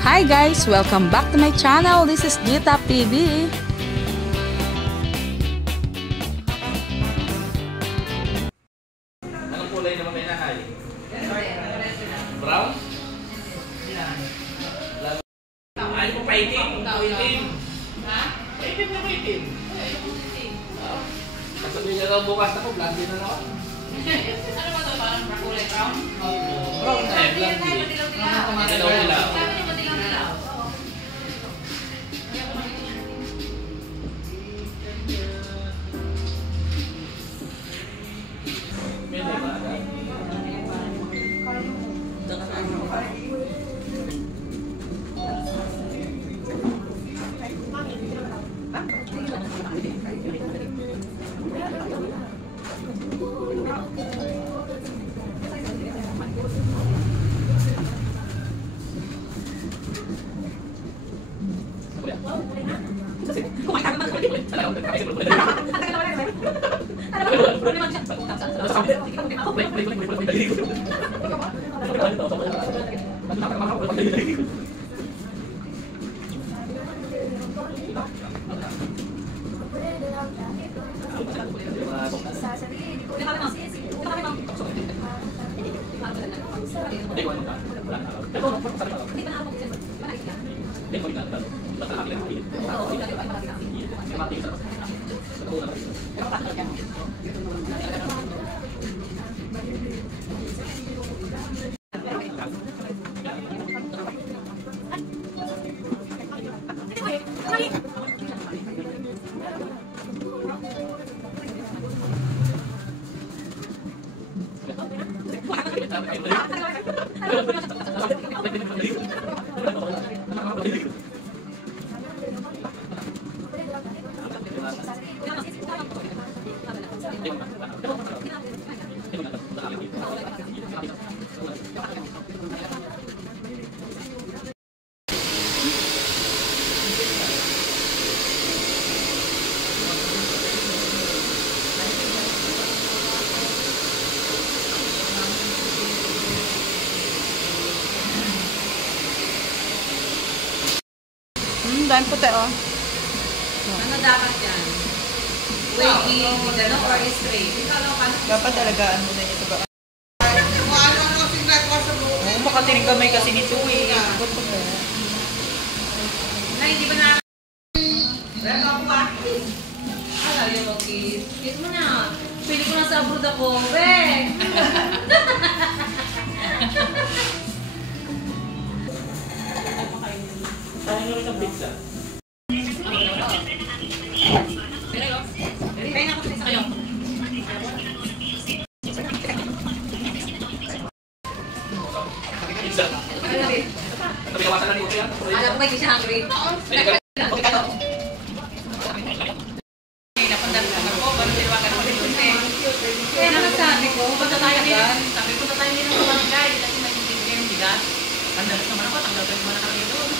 Hi guys! Welcome back to my channel. This is Gtap TV. Anong kulay naman may nahay? Brown? Ay mo paitim. Paitim. Ha? Paitim na paitim. Sasabihin niya daw bukas ako, blondie na naman. Ano ba ito? Parang kulay brown? Brown na eh, blondie. Madilaw-dilaw. Sabi niyo madilaw-dilaw? Pwede ba? Dahil puti oh. Ano dapat yan? Wavy, gano'n or straight? Dapat talagaan mo na niya sa baka. Oo, makatiring kamay kasi nito eh. Na, hindi ba na? Pero ako ba? Alala mo, kiss. Kiss mo na. Pili ko na sa abroad ako. Be! Saan nyo rin ang pizza? Pizza. Nabigawasan na niyo yan? Alam ko may siya hungry. Napandami ako. Baru tinawagan ako dito. Kaya naman sabi ko, punta tayo din. Sabi ko, punta tayo din ng barangay. Kasi may contingent, bigas. Pandalas naman ako, tanggal ko yung mga nakalagay doon.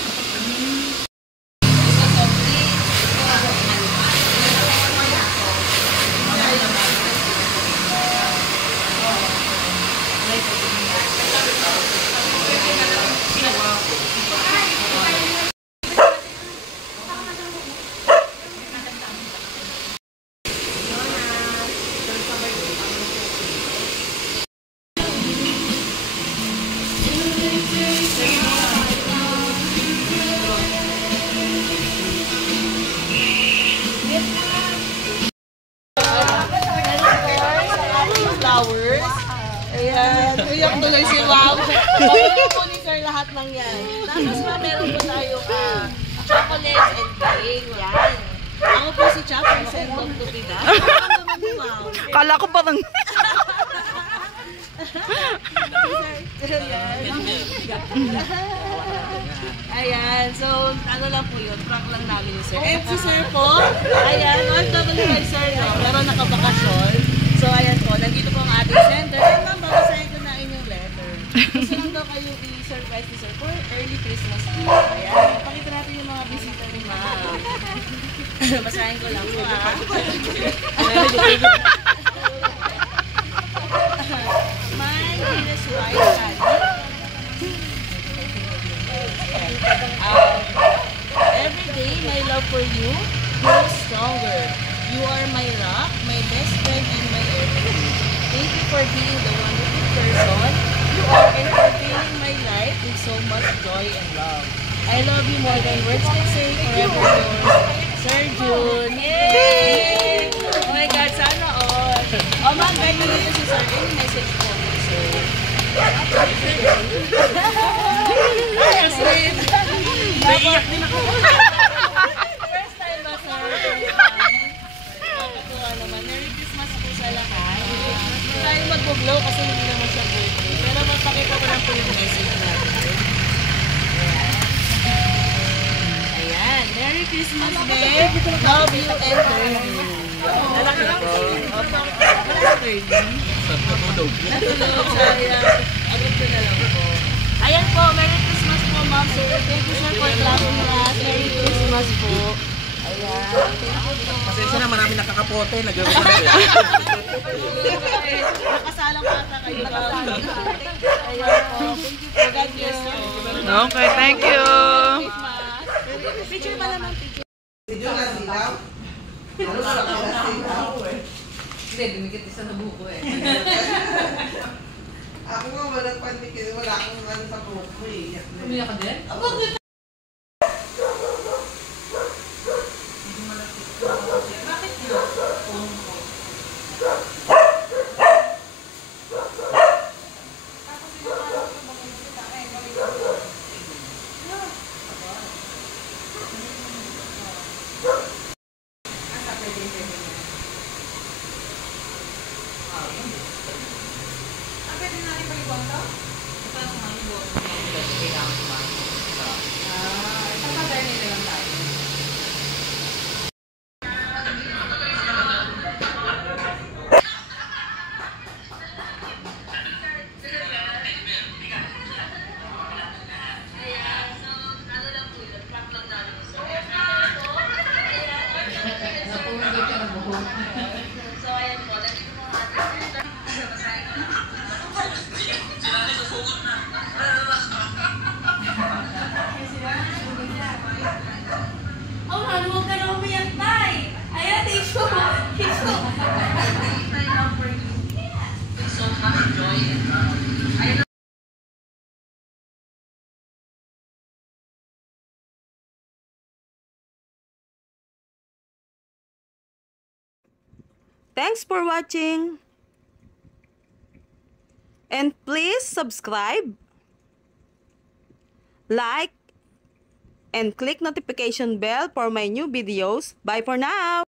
Flowers. Ayan. Tuyak tuloy si Wow. Pagkakas po ni Sir lahat ng yan. Tapos meron po tayo chocolates and cake. Yan. Ako po si Chap. I send love to Pida. Ano naman mo, Wow? Kala ko parang... Ayan. So, ano lang po yun. Prank lang namin yun, Sir. And si Sir po, ayan, OFW by Sir, no? Pero nakabakasyon. So, ayan po. Nandito po ang ating center. And ma'am, babasahin ko na inyong letter. Gusto lang daw kayo i-surprise ni Sir for early Christmas Eve. Ayan. Pakita natin yung mga bisita ni ma'am. Basahin ko lang po, My dearest wife, Daddy. Every day, my love for you grows stronger. You are my rock, my best friend, and my everything. Thank you for being the wonderful person you are and for filling my life with so much joy and love. I love you more than words can say. Forever yours, Sir June. Yay! Oh my God, sana all. Oh, ma'am, pwede dito si Sir. Any message po, sir? Yes, rin. Naiiyak din ako. First time ba, sir? Nakakatuwa naman. Merry Christmas po sa lahat. Hindi tayo mag-vlog kasi hindi naman siya birthday. Pero magpakita ko lang po yung message natin. Ayan. Merry Christmas, babe. Love you and turn you. Lalaki na po. Wala na turn you. Natulog. Sayang. Agad ko na lang po. Ayan po. Merry Christmas po, ma'am. So, thank you, sir, for clapping us. Merry Christmas po. Ayan. Thank you po. Pasensya na, marami nakakapote. Nag-gawin na Nakasalang pata kayo. Ayan po. Thank you po. God bless you. Okay, thank you. Picture pa naman, picture. Hindi, dumikit isa sa buko eh. Ako nga walang pandikit, wala akong ano sa buhok ko eh. Umiyak ka din? Bakit yun? Thanks for watching. And please subscribe, like, and click notification bell for my new videos. Bye for now.